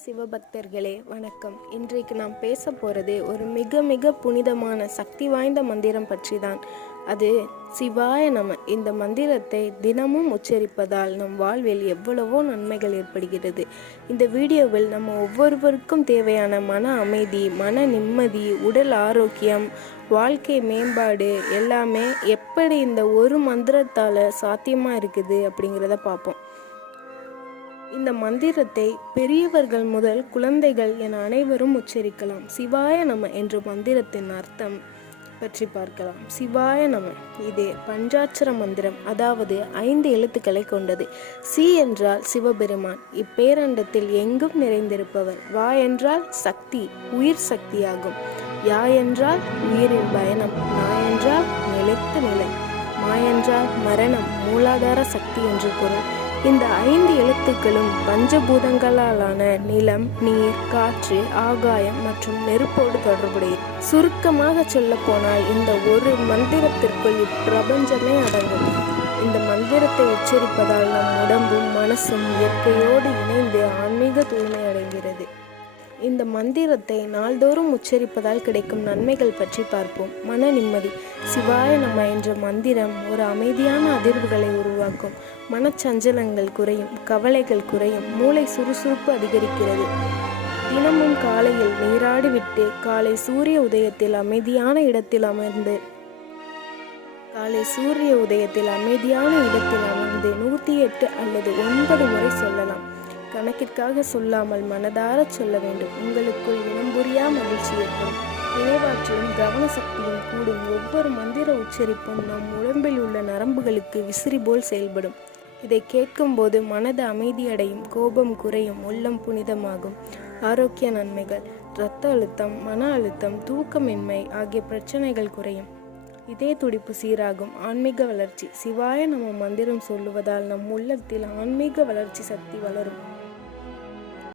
சிவபக்தர்களே வணக்கம். இன்றைக்கு நாம் பேச போகிறது ஒரு மிக மிக புனிதமான சக்தி வாய்ந்த மந்திரம் பற்றி தான் அது சிவாய நம. இந்த மந்திரத்தை தினமும் உச்சரிப்பதால் நம் வாழ்வில் எவ்வளவோ நன்மைகள் ஏற்படுகிறது. இந்த வீடியோவில் நம்ம ஒவ்வொருவருக்கும் தேவையான மன அமைதி மன நிம்மதி உடல் ஆரோக்கியம் வாழ்க்கை மேம்பாடு எல்லாமே எப்படி இந்த ஒரு மந்திரத்தால் சாத்தியமாக இருக்குது அப்படிங்கிறத பார்ப்போம். இந்த மந்திரத்தை பெரியவர்கள் முதல் குழந்தைகள் என அனைவரும் உச்சரிக்கலாம். சிவாய நம என்ற மந்திரத்தின் அர்த்தம் பற்றி பார்க்கலாம். சிவாய நம இது பஞ்சாட்சர மந்திரம் அதாவது ஐந்து எழுத்துக்களை கொண்டது. சி என்றால் சிவபெருமான் இப்பேரண்டத்தில் எங்கும் நிறைந்திருப்பவர். வா என்றால் சக்தி உயிர் சக்தியாகும். யா என்றால் உயிரின் பயணம் நா என்றால் நிலைத்த நிலை. மாயென்றால் மரணம் மூலாதார சக்தி என்று பொருள். இந்த ஐந்து எழுத்துக்களும் பஞ்சபூதங்களாலான நிலம் நீர் காற்று ஆகாயம் மற்றும் நெருப்போடு தொடர்புடைய சுருக்கமாக சொல்ல போனால் இந்த ஒரு மந்திரத்திற்குள் இப்பிரபஞ்சமே அடங்கும். இந்த மந்திரத்தை உச்சரிப்பதால் நம் உடம்பும் மனசும் இயற்கையோடு இணைந்து ஆன்மீக தூய்மை அடைகிறது. இந்த மந்திரத்தை நாள்தோறும் உச்சரிப்பதால் கிடைக்கும் நன்மைகள் பற்றி பார்ப்போம். மன நிம்மதி. சிவாய நம என்ற மந்திரம் ஒரு அமைதியான அதிர்வுகளை உருவாக்கும். மனச்சஞ்சலங்கள் குறையும் கவலைகள் குறையும் மூளை சுறுசுறுப்பு அதிகரிக்கிறது. தினமும் காலையில் நீராடி விட்டு காலை சூரிய உதயத்தில் அமைதியான இடத்தில் அமர்ந்து காலை சூரிய உதயத்தில் அமைதியான இடத்தில் அமர்ந்து நூற்றி எட்டு அல்லது ஒன்பது முறை சொல்லலாம். கணக்கிற்காக சொல்லாமல் மனதார சொல்ல வேண்டும். உங்களுக்குள் இனம்புரியா மகிழ்ச்சி ஏற்படும். நினைவாற்றலும் கவன சக்தியும் கூடும். ஒவ்வொரு மந்திர உச்சரிப்பும் நம் உடம்பில் உள்ள நரம்புகளுக்கு விசிறி போல் செயல்படும். இதை கேட்கும்போது மனது அமைதியடையும் கோபம் குறையும் உள்ளம் புனிதமாகும். ஆரோக்கிய நன்மைகள் இரத்த அழுத்தம் மன அழுத்தம் தூக்கமின்மை ஆகிய பிரச்சனைகள் குறையும். இதே துடிப்பு சீராகும். ஆன்மீக வளர்ச்சி. சிவாய நம்ம மந்திரம் சொல்லுவதால் நம் உள்ளத்தில் ஆன்மீக வளர்ச்சி சக்தி வளரும்.